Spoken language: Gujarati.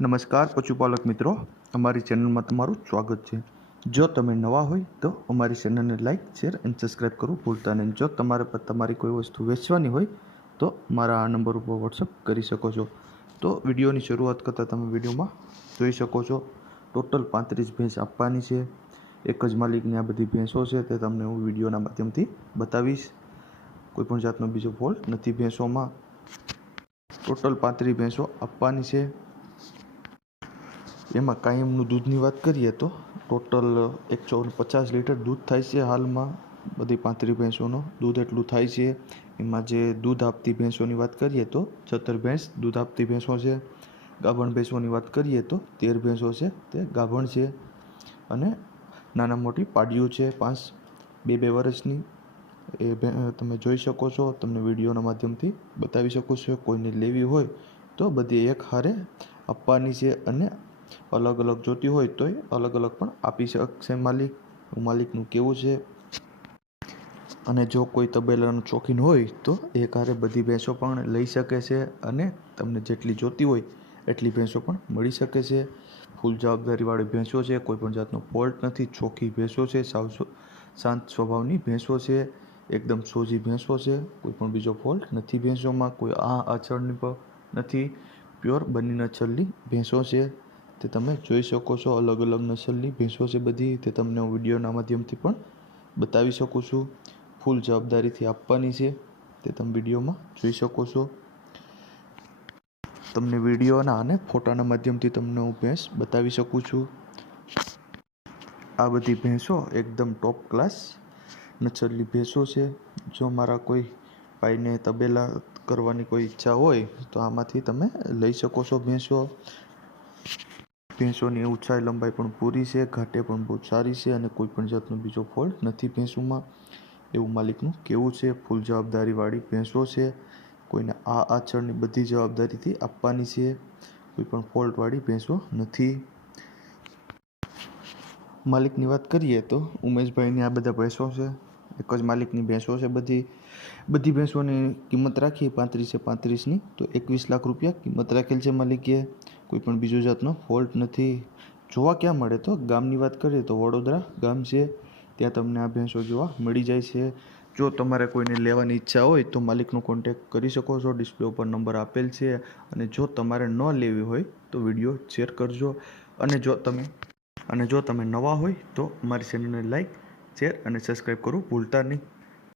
નમસ્કાર પશુપાલક મિત્રો, અમારી ચેનલમાં તમારું સ્વાગત છે। જો તમે નવા હોય તો અમારી ચેનલને લાઇક, શેર અને સબસ્ક્રાઈબ કરવું ભૂલતા નહીં। જો તમારે પર તમારી કોઈ વસ્તુ વેચવાની હોય તો મારા આ નંબર ઉપર વોટ્સઅપ કરી શકો છો। તો વિડીયોની શરૂઆત કરતાં તમે વિડીયોમાં જોઈ શકો છો ટોટલ 35 ભેંસ આપવાની છે। એક જ માલિકની આ બધી ભેંસો છે તે તમને હું વિડીયોના માધ્યમથી બતાવીશ। કોઈપણ જાતનો બીજો ફોલ્ટ નથી ભેંસોમાં। ટોટલ 35 ભેંસો આપવાની છે। એમાં કાયમનું દૂધની વાત કરીએ તો ટોટલ 150 લીટર દૂધ થાય છે। હાલમાં બધી 35 ભેંસોનો દૂધ એટલું થાય છે। એમાં જે દૂધ આપતી ભેંસોની વાત કરીએ તો 17 ભેંસ દૂધ આપતી ભેંસો છે। ગાભણ ભેંસોની વાત કરીએ તો 13 ભેંસો છે તે ગાભણ છે। અને નાના મોટી પાડીઓ છે 5 2 વર્ષની, એ તમે જોઈ શકો છો। તમને વિડીયોના માધ્યમથી બતાવી શકો છો। કોઈને લેવી હોય તો બધી એક હારે આપવાની છે અને અલગ અલગ જોતી હોય તો અલગ અલગ પણ આપી શકશે માલિકનું કેવું છે। અને જો કોઈ તબેલાનો શોખીન હોય તો એક હારે બધી ભેંસો પણ લઈ શકે છે અને તમને જેટલી જોતી હોય એટલી ભેંસો પણ મળી શકે છે। ફૂલ જવાબદારીવાળી ભેંસો છે, કોઈ પણ જાતનો ફોલ્ટ નથી। ચોખ્ખી ભેંસો છે, સાવ શાંત સ્વભાવની ભેંસો છે, એકદમ સોજી ભેંસો છે। કોઈ પણ બીજો ફોલ્ટ નથી ભેંસોમાં, કોઈ આચળની પણ નથી। પ્યોર બની નસલની ભેંસો છે તે તમે જોઈ શકો છો। અલગ અલગ નસલની ભેંસો છે બધી, તે તમને હું વિડીયોના માધ્યમથી પણ બતાવી શકું છું। ફૂલ જવાબદારીથી આપવાની છે તે તમે વિડીયોમાં જોઈ શકો છો। તમને વિડીયોના અને ફોટાના માધ્યમથી તમને હું ભેંસ બતાવી શકું છું। આ બધી ભેંસો એકદમ ટોપ ક્લાસ નસલની ભેંસો છે। જો મારા કોઈ ભાઈને તબેલા કરવાની કોઈ ઈચ્છા હોય તો આમાંથી તમે લઈ શકો છો ભેંસો। ભેંસોની ઊંચાઈ લંબાઈ પણ પૂરી છે, ઘાટે પણ બહુ સારી છે અને કોઈ પણ જાતનો બીજો ફોલ્ટ નથી ભેંસોમાં, એવું માલિકનું કહેવું છે। ફૂલ જવાબદારીવાળી ભેંસો છે, કોઈને આચળની બધી જવાબદારીથી આપવાની છે, કોઈ પણ ફોલ્ટવાળી ભેંસો નથી। માલિકની વાત કરીએ તો ઉમેશભાઈની આ બધા ભેંસો છે, એક જ માલિકની ભેંસો છે બધી ભેંસોની કિંમત રાખીએ 35ની તો 21 લાખ રૂપિયા કિંમત રાખેલ છે માલિકે। કોઈ પણ બીજો જાતનો ફોલ્ટ નથી। જોવા ક્યાં મળે તો ગામની વાત કરીએ તો વડોદરા ગામ છે, ત્યાં તમને આ ભેંસો જોવા મળી જાય છે। જો તમારે કોઈને લેવાની ઈચ્છા હોય તો માલિકનો કોન્ટેક્ટ કરી શકો છો, ડિસ્પ્લે ઉપર નંબર આપેલ છે। અને જો તમારે ન લેવી હોય તો વિડીયો શેર કરજો। અને જો તમે નવા હોય તો અમારી ચેનલને લાઇક, શેર અને સબસ્ક્રાઈબ કરવું ભૂલતા નહીં।